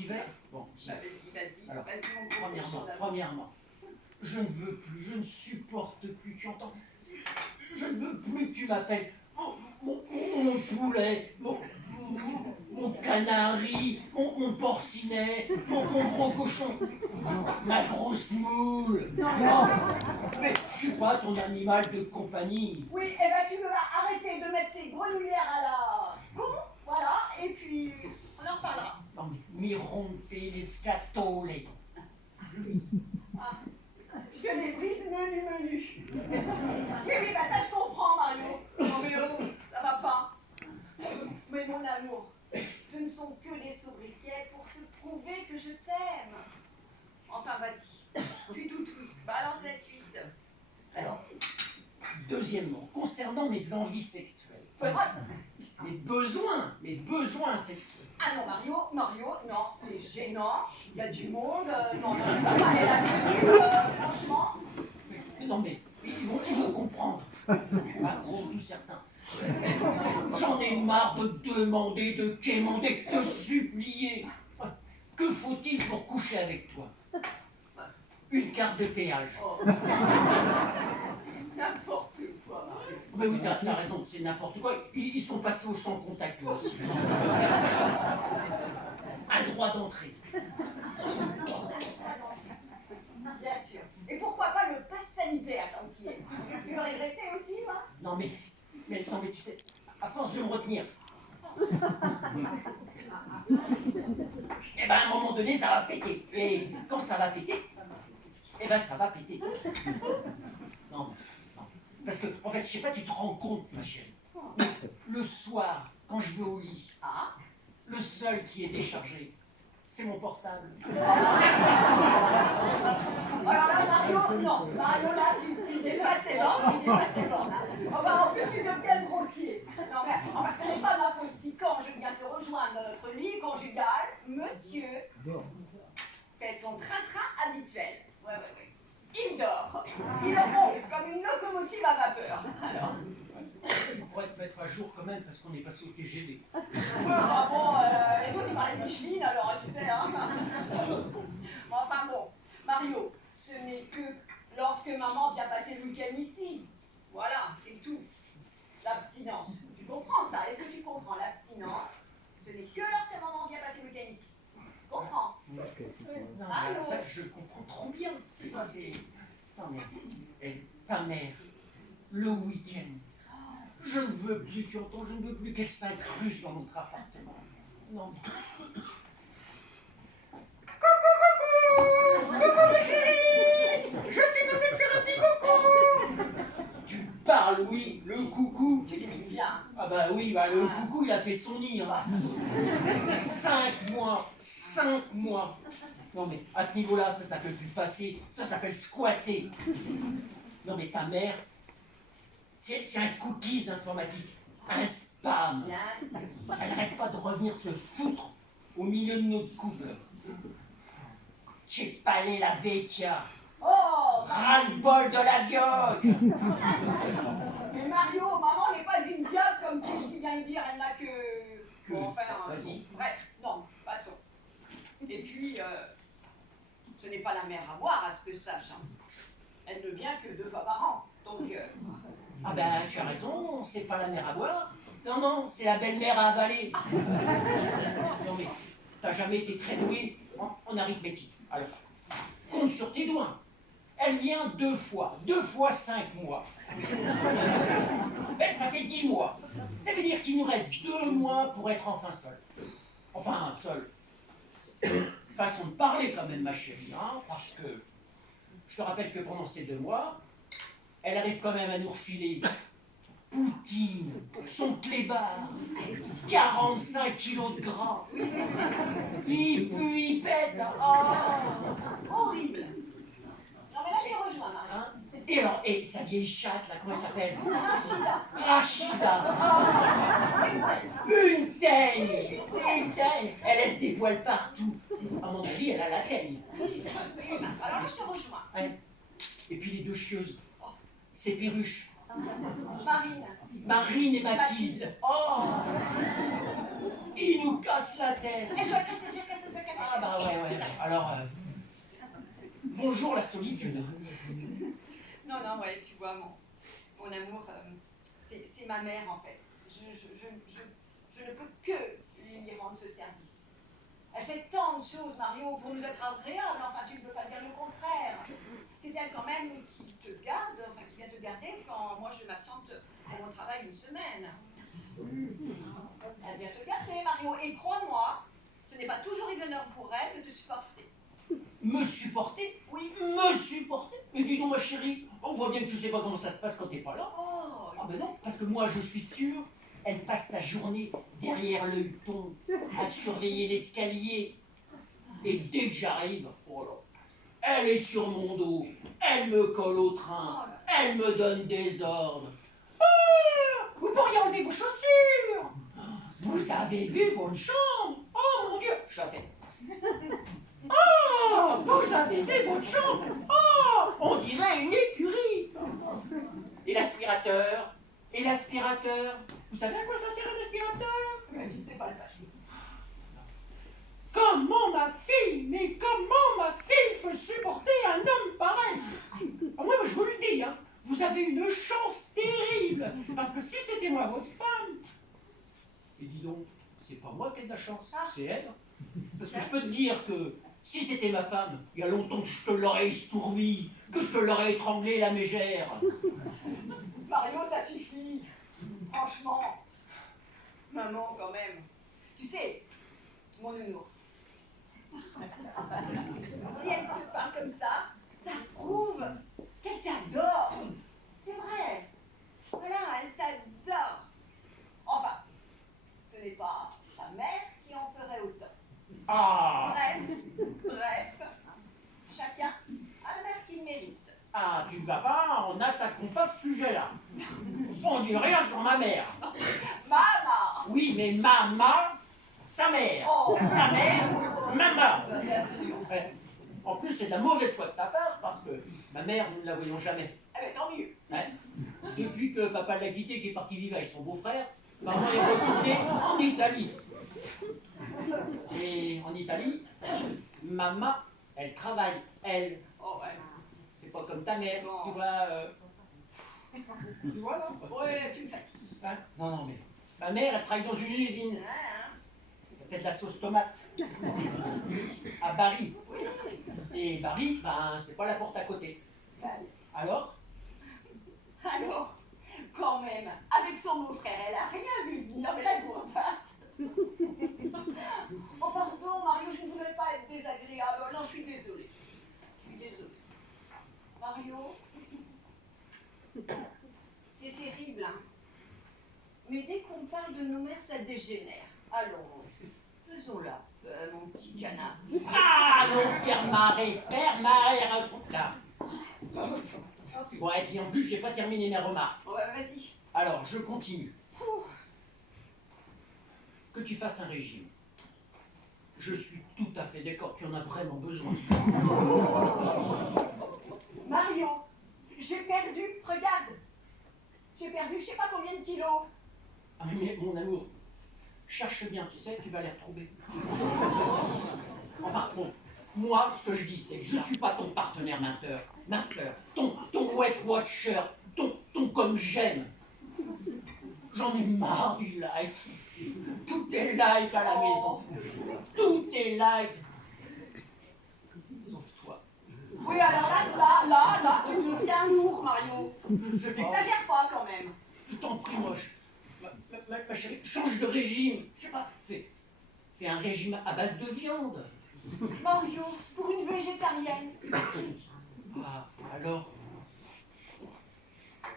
J'y vais? Bon, j'y vais. Vas-y, Alors, vas-y, mon gros. Premièrement, je ne veux plus, je ne supporte plus, tu entends? Je ne veux plus que tu m'appelles mon poulet, mon canari, mon porcinet, mon gros cochon, ma grosse moule. Non, mais je suis pas ton animal de compagnie. Oui, eh ben tu vas arrêter de mettre tes grenouillères à la con, voilà, et puis on en reparlera. Non mais, mi rompe les scatole. Ah, je les brise menu. Oui, bah ça je comprends, Mario. Non mais oh, ça va pas. Mais mon amour, ce ne sont que des sobriquets pour te prouver que je t'aime. Enfin, vas-y, je suis tout oui. Balance la suite. Alors, deuxièmement, concernant mes envies sexuelles, mes besoins sexuels. Ah non, Mario, non, c'est gênant, il y a du monde, non, on va pas aller là-dessus, franchement. Non mais, ils vont comprendre, surtout certains. J'en ai marre de demander, de quémander, de supplier. Que faut-il pour coucher avec toi? Une carte de péage. Oh. N'importe quoi, Mario. Mais oui, t'as raison, c'est n'importe quoi. Ils sont passés au sans contact aussi. Un droit d'entrée. Bien sûr. Et pourquoi pas le pass sanitaire quand il est? Tu veux régresser aussi, moi? Non mais tu sais, à force de me retenir. Eh ben à un moment donné, ça va péter. Et quand ça va péter, eh ben ça va péter. Non. Parce que, en fait, je sais pas, tu te rends compte, ma chérie. Le soir, quand je vais au lit, le seul qui est déchargé, c'est mon portable. Alors là, Mario, non. Mario, là, tu dépasses tes bornes, hein. Enfin, en plus, tu deviens grossier. Non, mais, enfin, ce n'est pas ma faute si quand je viens te rejoindre dans notre lit conjugal, monsieur fait son train-train habituel. Ouais. Il dort. Il ronfle comme une locomotive à vapeur. Alors. Il pourrait te mettre à jour quand même, parce qu'on est passé au TGV. Ah bon, les autres, ils parlaient de Micheline, alors, tu sais, hein. Enfin bon, Mario, ce n'est que lorsque maman vient passer le week-end ici. Voilà, c'est tout. L'abstinence. Tu comprends ça? Est-ce que tu comprends l'abstinence? Ce n'est que lorsque maman vient passer le week-end ici. Tu comprends? Non, mais ça, je comprends trop bien. Ça, c'est... Non, mais... Et ta mère, le week-end, je ne veux plus, tu entends, je ne veux plus qu'elle s'incruste dans notre appartement. Non. Coucou, ma chérie! Je suis passé de faire un petit coucou! Tu parles, oui, le coucou. Tu l'imites bien. Ah bah oui, le coucou, il a fait son nid. Hein. 5 mois. Non mais, à ce niveau-là, ça s'appelle plus passer, ça s'appelle squatter. Non mais ta mère, c'est un cookies informatique, un spam. Bien sûr. Elle n'arrête pas de revenir se foutre au milieu de notre couple. J'ai palé la vecchia. Oh, Ras-le-bol de la vioque. mais Mario, maman n'est pas une vioque comme tu sais bien le dire, elle n'a que... Bon, enfin, Vas-y. Bref, non, passons. Et puis, ce n'est pas la mère à boire, à ce que je sache. Hein. Elle ne vient que 2 fois par an, donc... Ah ben, tu as raison, c'est pas la mère à boire. Non, c'est la belle-mère à avaler. Non mais, t'as jamais été très doué en arithmétique. Alors, compte sur tes doigts. Elle vient 2 fois 5 mois. Ben, ça fait 10 mois. Ça veut dire qu'il nous reste 2 mois pour être enfin seul. Enfin, seul. Façon de parler quand même, ma chérie, hein, parce que je te rappelle que pendant ces 2 mois, elle arrive quand même à nous refiler Poutine, son clébard, 45 kilos de gras. Il pue, il pète. Oh. Horrible. Non mais là, j'ai rejoint, Marie. Hein? Et alors, et sa vieille chatte, là, comment elle s'appelle? Rachida. Rachida. Une teigne. Elle laisse des poils partout. À mon avis, elle a la teigne. Alors là, je te rejoins. Hein? Et puis les 2 chieuses, c'est Perruche. Marine et Mathilde. Oh! Ils nous cassent la tête. Et je casse Ah bah ouais. Alors, bonjour la solitude. Non, ouais, tu vois, mon amour, c'est ma mère, en fait. Je ne peux que lui rendre ce service. Elle fait tant de choses, Mario, pour nous être agréables. Enfin, tu ne peux pas dire le contraire. C'est elle quand même qui te garde, enfin qui vient te garder quand moi je m'absente pour mon travail une semaine. Elle vient te garder, Mario. Et crois-moi, ce n'est pas toujours évident pour elle de te supporter. Me supporter? Oui. Me supporter? Mais dis donc ma chérie, on voit bien que tu sais pas comment ça se passe quand t'es pas là. Oh, Ah ben non, parce que moi je suis sûr, elle passe sa journée derrière le huton à surveiller l'escalier. Et dès que j'arrive, oh là, elle est sur mon dos, elle me colle au train, elle me donne des ordres. Ah, vous pourriez enlever vos chaussures. Vous avez vu votre chambre? Oh mon Dieu, je la fais. Oh, vous avez vu votre chambre? Oh, on dirait une écurie. Et l'aspirateur? Et l'aspirateur? Vous savez à quoi ça sert un aspirateur? mais je ne sais pas le passer. Comment ma fille, mais comment ma fille peut supporter un homme pareil? Ah, moi, je vous le dis, hein, vous avez une chance terrible, parce que si c'était moi votre femme, et dis donc, c'est pas moi qui ai de la chance, c'est elle. Parce que je peux te dire que si c'était ma femme, il y a longtemps que je te l'aurais estourdi, que je te l'aurais étranglé la mégère. Mario, ça suffit. Franchement. Maman, quand même. Tu sais, mon nounours. Si elle te parle comme ça prouve qu'elle t'adore. C'est vrai. Voilà, elle t'adore. Enfin, ce n'est pas ta mère qui en ferait autant. Ah, Bref, chacun a la mère qu'il mérite. ah, tu vas pas, on n'attaquons pas ce sujet-là. On dit rien sur ma mère. Maman. Oui, mais maman, ta mère. Oh. Ta mère, maman. Bien sûr. Ouais. En plus, c'est de la mauvaise foi de ta part, parce que ma mère, nous ne la voyons jamais. Eh bien, tant mieux. Ouais. Depuis que papa l'a quitté, qui est parti vivre avec son beau-frère, maman est retournée en Italie. Et en Italie, maman, elle travaille, elle. Oh, ouais. C'est pas comme ta mère, Bon. tu vois. Tu vois là? Ouais, tu me fatigues. Hein? Non, mais ma mère, elle travaille dans une usine. Hein, Elle fait de la sauce tomate. À Bari. Et Bari, ben, c'est pas la porte à côté. hein. Alors? Alors, quand même, avec son beau-frère, elle a rien vu venir, mais la gourdasse. Oh, pardon, Mario, je ne voulais pas être désagréable. Non, je suis désolée. Mario, c'est terrible, hein. Mais dès qu'on parle de nos mères, ça dégénère. Allons, faisons-la, mon petit canard. Ah non, fermarez, raconte là. Bon, et puis en plus, j'ai pas terminé mes remarques. Oh, bah, vas-y. Alors, je continue. Que tu fasses un régime. Je suis tout à fait d'accord, tu en as vraiment besoin. Mario, j'ai perdu, regarde. J'ai perdu je sais pas combien de kilos. Ah, mais mon amour, cherche bien, tu sais, tu vas les retrouver. Enfin, bon, moi, ce que je dis, c'est que je suis pas ton partenaire minceur, ton Weight Watcher, ton comme j'aime. J'en ai marre du like. Tout est like à la maison. Tout est like. Sauf toi. Oui, alors là, tu deviens lourd, Mario. Je t'ai- N'exagère pas quand même. Je t'en prie, moi, ma chérie, change de régime. Je sais pas, fais un régime à base de viande. Mario, pour une végétarienne. Ah, alors,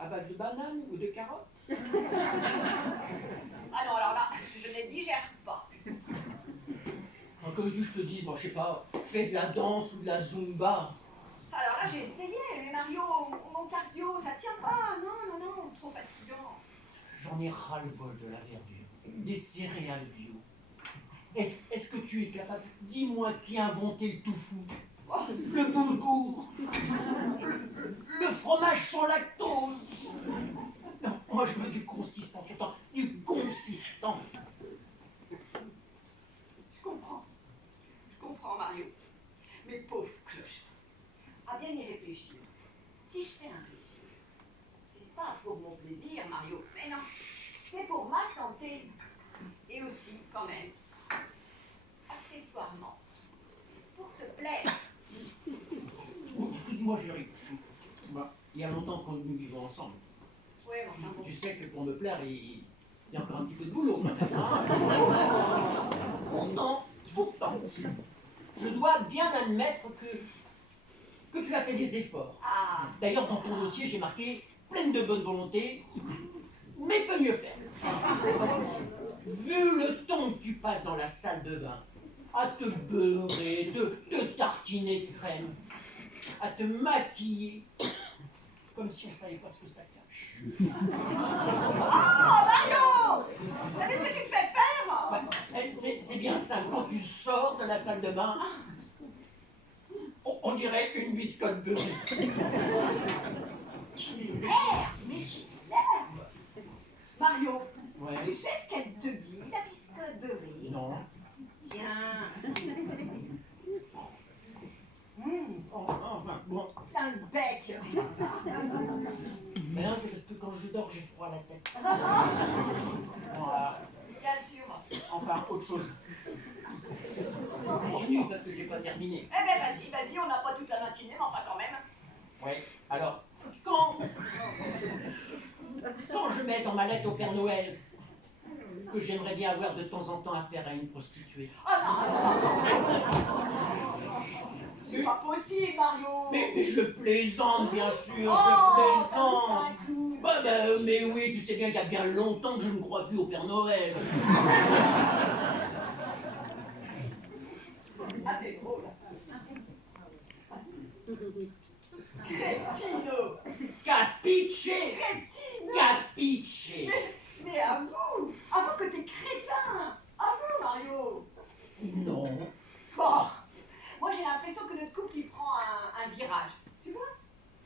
à base de bananes ou de carottes? Ah non, alors là, je ne digère pas. Comme tu je te dis, moi, je sais pas, fais de la danse ou de la zumba. Alors là, j'ai essayé, mais Mario, mon cardio, ça tient pas. Non, trop fatigant. J'en ai ras-le-bol de la verdure, des céréales bio. Est-ce que tu es capable? Dis-moi qui a inventé le tofu, Oh, le boulgour, le fromage sans lactose. Non, moi je veux du consistant, tout le temps, du consistant. je comprends. Mario. Mais pauvre cloche. À bien y réfléchir. Si je fais un régime, c'est pas pour mon plaisir, Mario. Mais non, c'est pour ma santé. Et aussi, quand même, accessoirement, pour te plaire. Excuse-moi, chérie. Il y a longtemps que nous vivons ensemble. Ouais, mais enfin bon. Tu sais que pour me plaire, il y a encore un petit peu de boulot quand même. Hein. Pourtant, je dois bien admettre que tu as fait des efforts. Ah, D'ailleurs, dans ton dossier, j'ai marqué pleine de bonne volonté, mais peut mieux faire. Vu le temps que tu passes dans la salle de bain, à te beurrer, te tartiner de crème, à te maquiller, comme si on ne savait pas ce que ça cache. oh, Mario! Mais qu'est-ce que tu te fais faire? Bah, c'est bien ça, quand tu sors de la salle de bain, on dirait une biscotte beurrée. Qui m'énerve, mais qui m'énerve! Mario, Ouais. tu sais ce qu'elle te dit, la biscotte beurrée? Non. Tiens. Enfin, bon. C'est un bec. Mais non, c'est parce que quand je dors, j'ai froid à la tête. Voilà. Bien sûr. Enfin, autre chose. Continue parce que j'ai pas terminé. Eh ben vas-y, on n'a pas toute la matinée, mais enfin quand même. Oui. Alors, quand je mets dans ma lettre au Père Noël que j'aimerais bien avoir de temps en temps affaire à une prostituée. Ah non. C'est pas possible, Mario. Mais je plaisante, bien sûr, Oh, je ça plaisante. me Bah, mais oui, tu sais bien qu'il y a bien longtemps que je ne crois plus au Père Noël. Ah, t'es drôle. Crétino. Capiche! Crétino. Capiche! Mais avoue que t'es crétin. Avoue, Mario. Non. Bon, moi j'ai l'impression que notre couple il prend un virage. Tu vois,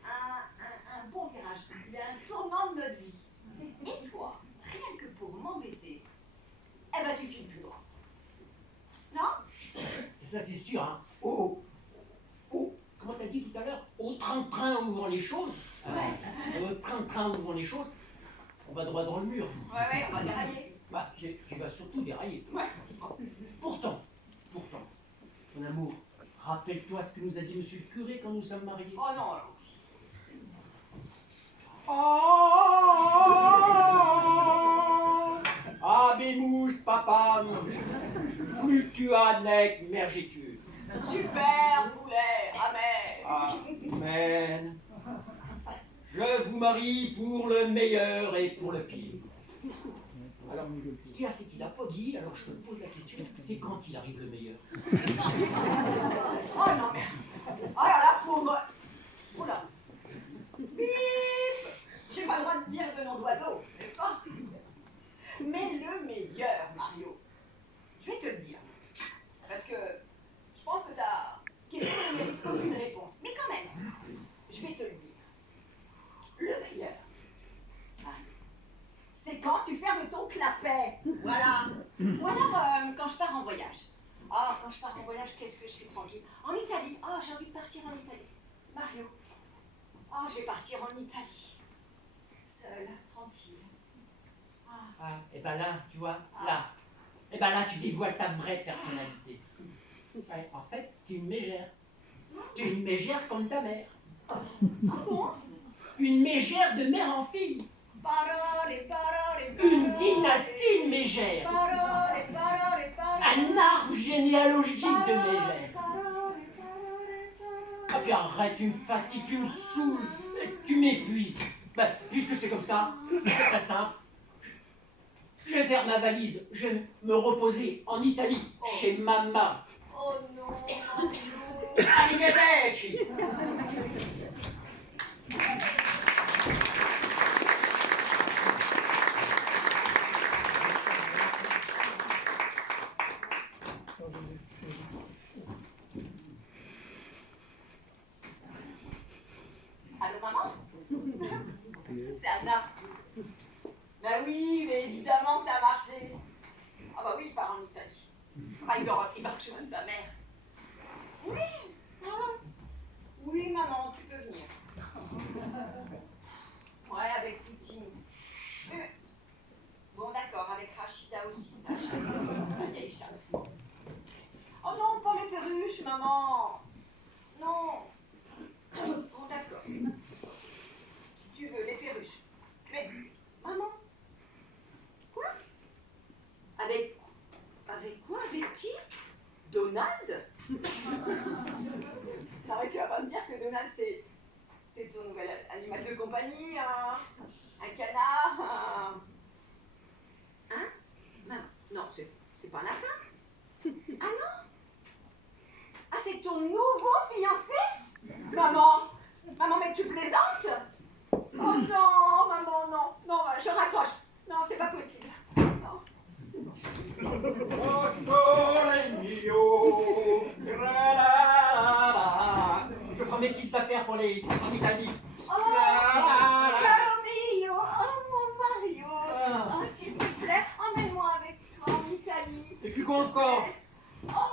un bon virage. Il y a un tournant de notre vie. Et toi, rien que pour m'embêter, eh ben tu files tout droit. Non? Ça c'est sûr, hein. Comment t'as dit tout à l'heure? Au train-train où vont les choses. Au train-train où vont les choses, on va droit dans le mur. Ouais, on va dérailler. Bah, tu vas surtout dérailler. Ouais. Pourtant, mon amour, rappelle-toi ce que nous a dit monsieur le curé quand nous sommes mariés. Oh non, alors. Abemus papam, fluctua nec mergitur. Super poulet, amen. Amen. Je vous marie pour le meilleur et pour le pire. Alors, ce qu'il y a, c'est qu'il n'a pas dit, alors je te pose la question, c'est quand il arrive le meilleur? Oh non, mais. Oh là là, pauvre. Oh là. Bip. J'ai pas le droit de dire de nom d'oiseau, n'est-ce pas? Mais le meilleur, Mario. Je vais te le dire. Parce que je pense que ta question ne mérite aucune réponse. Mais quand même, je vais te le dire. Le meilleur, Mario, c'est quand tu fermes ton clapet. Voilà. Ou alors quand je pars en voyage. Ah, quand je pars en voyage, qu'est-ce que je fais tranquille? En Italie. Ah, j'ai envie de partir en Italie. Mario. Ah, je vais partir en Italie. Seule, tranquille. Ah, et ben là, tu vois, là. Et ben là, tu dévoiles ta vraie personnalité. Ouais, en fait, tu es une mégère. Tu es une mégère comme ta mère. Ah bon? Une mégère de mère en fille. Parole, parole, Une dynastie de mégères. Parole, parole, parole. Un arbre généalogique de mégères. Ah puis arrête, tu me fatigues, tu me saoules, tu m'épuises. Ben, puisque c'est comme ça, c'est très simple. Je vais faire ma valise, je vais me reposer en Italie, chez Mamma. Oh non, Arrivederci. Allô, maman? C'est Anna. Ben oui, mais évidemment que ça a marché. Ah bah oui, il part en Italie. Ah, il va rejoindre sa mère. Oui. Oui, maman, tu peux venir. Ouais, avec Poutine. Bon, d'accord, avec Rachida aussi. La vieille chatte. Oh non, pas les perruches, maman. Non. Bon, d'accord. Si tu veux, les perruches. Mais, maman. Quoi? Avec quoi? Avec qui? Donald? Non, mais tu vas pas me dire que Donald, c'est ton nouvel animal de compagnie, un canard, Hein? Non, c'est pas un lapin. Ah non? Ah, c'est ton nouveau fiancé? Maman, mais tu plaisantes? Oh non, maman, non, je raccroche. Non, c'est pas possible. Non. Oh sole mio, tra-la-la-la. Je promets qu'ils savent faire pour les en Italie. Oh, caro mio, oh mon Mario. Oh, s'il te plaît, emmène-moi avec toi en Italie. Et puis quoi encore? Oh,